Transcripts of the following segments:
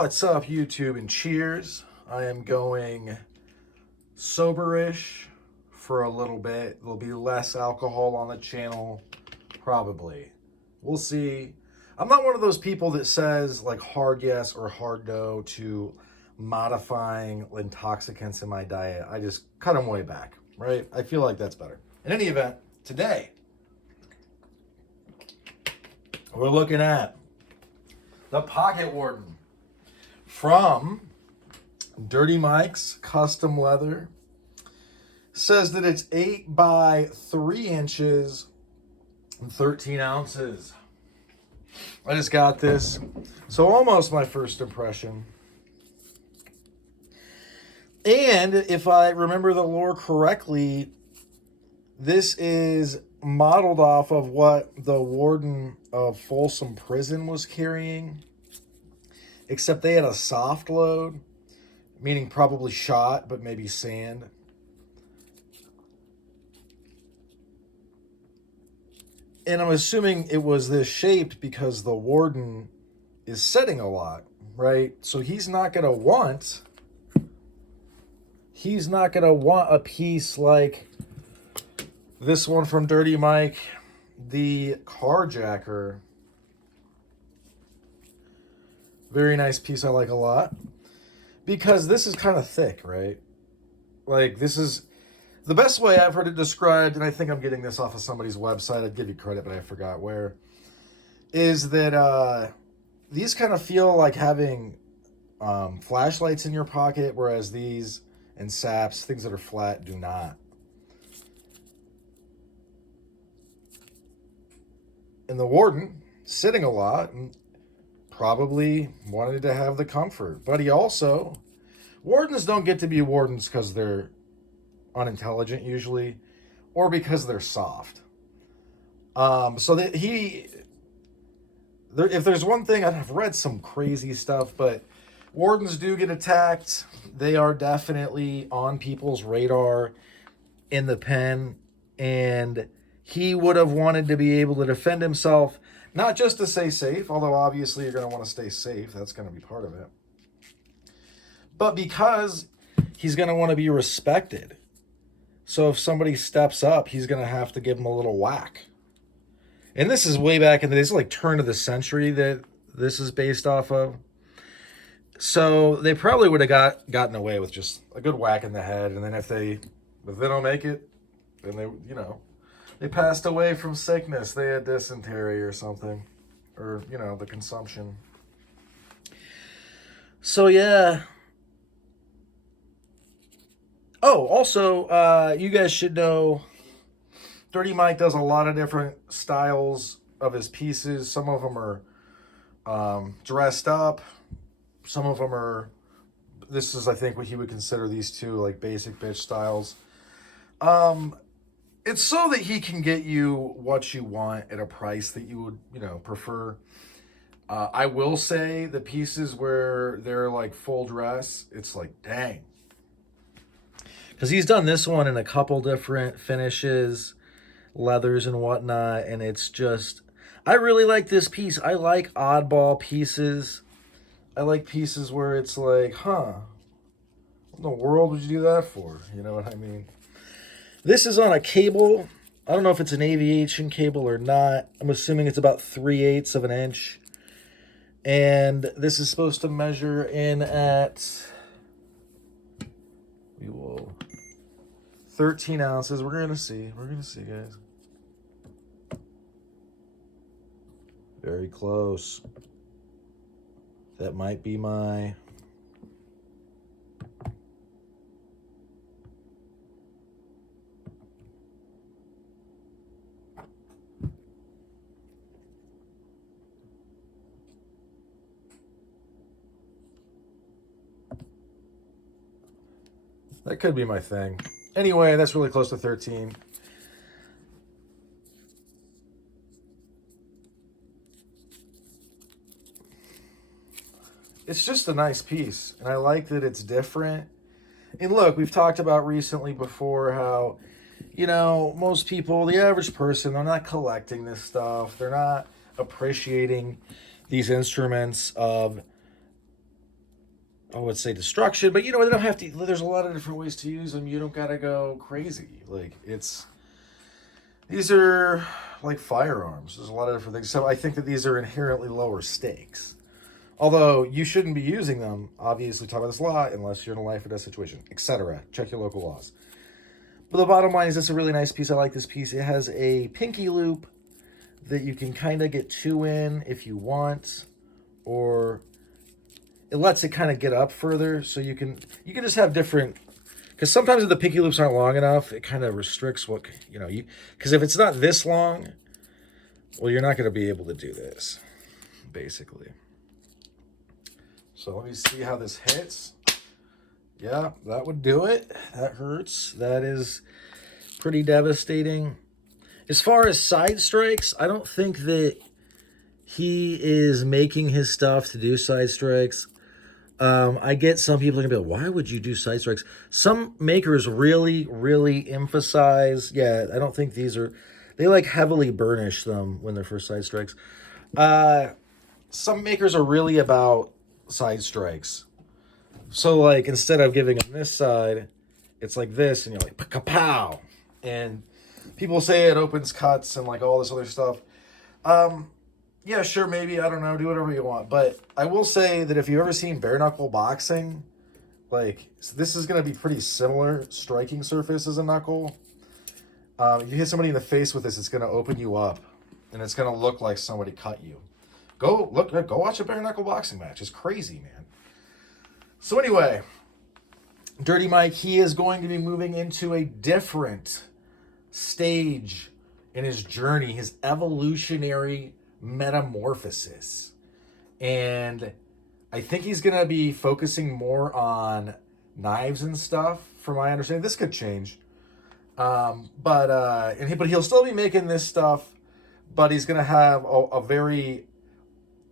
What's up, YouTube, and cheers. I am going soberish for a little bit. There'll be less alcohol on the channel, probably. We'll see. I'm not one of those people that says like hard yes or hard no to modifying intoxicants in my diet. I just cut them way back, right? I feel like that's better. In any event, today we're looking at the Pocket Warden from Dirty Mike's Custom Leather. Says that it's 8 by 3 inches and 13 ounces. I just got this, so almost my first impression. And if I remember the lore correctly, this is modeled off of what the warden of Folsom Prison was carrying, except they had a soft load, meaning probably shot, but maybe sand. And I'm assuming it was this shaped because the warden is setting a lot, right? So he's not going to want a piece like this one from Dirty Mike, the Carjacker. Very nice piece I like a lot. Because this is kind of thick, right? Like, this is the best way I've heard it described, and I think I'm getting this off of somebody's website. I'd give you credit, but I forgot where. Is that these kind of feel like having flashlights in your pocket, whereas these and saps, things that are flat, do not. And the warden, sitting a lot, and probably wanted to have the comfort. But he also, wardens don't get to be wardens because they're unintelligent usually, or because they're soft. So that if there's one thing, I've read some crazy stuff, but wardens do get attacked. They are definitely on people's radar in the pen, and he would have wanted to be able to defend himself, not just to stay safe, although obviously you're going to want to stay safe. That's going to be part of it. But because he's going to want to be respected. So if somebody steps up, he's going to have to give him a little whack. And this is way back in the days, like turn of the century that this is based off of. So they probably would have gotten away with just a good whack in the head. And then if they don't make it, then they passed away from sickness. They had dysentery or something, or, the consumption. So, yeah. Oh, also, you guys should know, Dirty Mike does a lot of different styles of his pieces. Some of them are dressed up. Some of them are, this is, I think, what he would consider these two, like, basic bitch styles. It's so that he can get you what you want at a price that you would, prefer. I will say the pieces where they're like full dress, it's like, dang. Because he's done this one in a couple different finishes, leathers and whatnot, and it's just, I really like this piece. I like oddball pieces. I like pieces where it's like, what in the world would you do that for? You know what I mean? This is on a cable. I don't know if it's an aviation cable or not. I'm assuming it's about 3/8 of an inch. And this is supposed to measure in at 13 ounces. We're going to see. We're going to see, guys. Very close. That might be my... That could be my thing. Anyway, that's really close to 13. It's just a nice piece, and I like that it's different. And look, we've talked about recently before how, most people, the average person, they're not collecting this stuff. They're not appreciating these instruments of I would say destruction, but you know, they don't have to. There's a lot of different ways to use them. You don't gotta go crazy. Like these are like firearms. There's a lot of different things. So I think that these are inherently lower stakes. Although you shouldn't be using them, obviously, talk about this law unless you're in a life or death situation, etc. Check your local laws. But the bottom line is, this is a really nice piece. I like this piece. It has a pinky loop that you can kind of get two in if you want, or it lets it kind of get up further, so you can just have different. Because sometimes if the pinky loops aren't long enough, it kind of restricts what you. Because if it's not this long, well, you're not going to be able to do this, basically. So let me see how this hits. Yeah, that would do it. That hurts. That is pretty devastating. As far as side strikes, I don't think that he is making his stuff to do side strikes. I get some people are going to be like, why would you do side strikes? Some makers really, really emphasize, I don't think these are, they like heavily burnish them when they're for side strikes. Some makers are really about side strikes. So like instead of giving them this side, it's like this, and you're like kapow, and people say it opens cuts and like all this other stuff. Yeah, sure, maybe, I don't know, do whatever you want. But I will say that if you've ever seen bare knuckle boxing, like this is going to be pretty similar striking surface as a knuckle. If you hit somebody in the face with this, it's going to open you up, and it's going to look like somebody cut you. Go watch a bare knuckle boxing match. It's crazy, man. So anyway, Dirty Mike, he is going to be moving into a different stage in his journey, his evolutionary metamorphosis. And I think he's going to be focusing more on knives and stuff, from my understanding. This could change. But he'll still be making this stuff, but he's going to have a very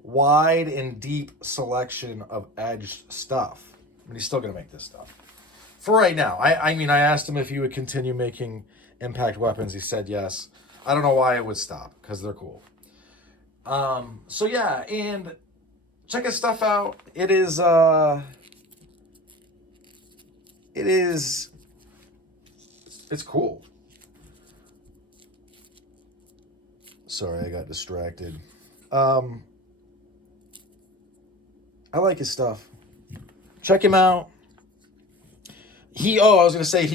wide and deep selection of edged stuff. But he's still going to make this stuff. For right now. I mean, I asked him if he would continue making impact weapons. He said yes. I don't know why it would stop, because they're cool. So yeah, and check his stuff out. It's cool. Sorry, I got distracted. I like his stuff. Check him out. I was going to say,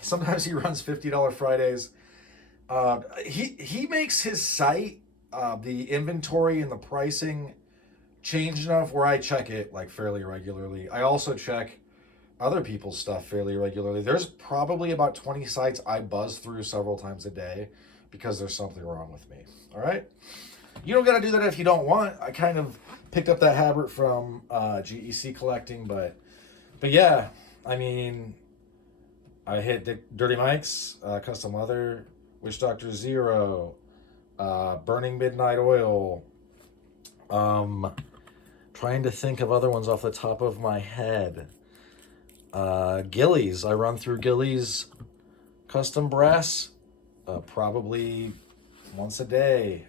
sometimes he runs $50 Fridays. He makes his site, the inventory and the pricing change enough where I check it like fairly regularly. I also check other people's stuff fairly regularly. There's probably about 20 sites I buzz through several times a day because there's something wrong with me. All right? You don't got to do that if you don't want. I kind of picked up that habit from GEC collecting, but yeah, I mean, I hit Dirty Mike's, Custom Leather, Witch Doctor Zero, Burning Midnight Oil. Trying to think of other ones off the top of my head. Gillies. I run through Gillies Custom Brass probably once a day.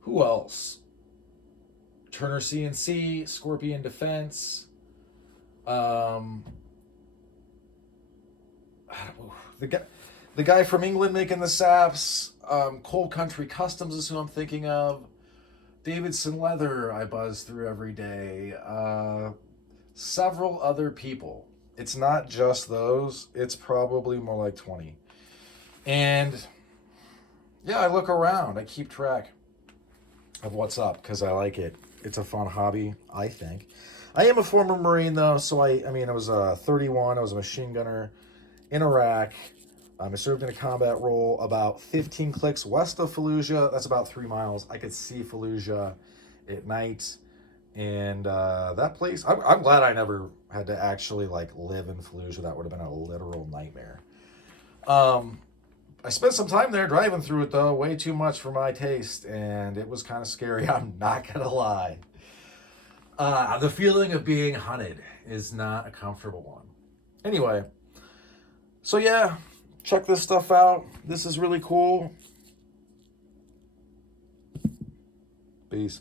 Who else? Turner CNC, Scorpion Defense. The guy from England making the saps. Cold Country Customs is who I'm thinking of. Davidson Leather I buzz through every day. Several other people. It's not just those. It's probably more like 20. And yeah, I look around. I keep track of what's up because I like it. It's a fun hobby, I think. I am a former Marine, though, so I was 31. I was a machine gunner in Iraq. I served in a combat role about 15 clicks west of Fallujah. That's about 3 miles. I could see Fallujah at night. And that place, I'm glad I never had to actually live in Fallujah. That would have been a literal nightmare. I spent some time there driving through it, though. Way too much for my taste. And it was kind of scary. I'm not going to lie. The feeling of being hunted is not a comfortable one. Anyway, so yeah, check this stuff out. This is really cool. Peace.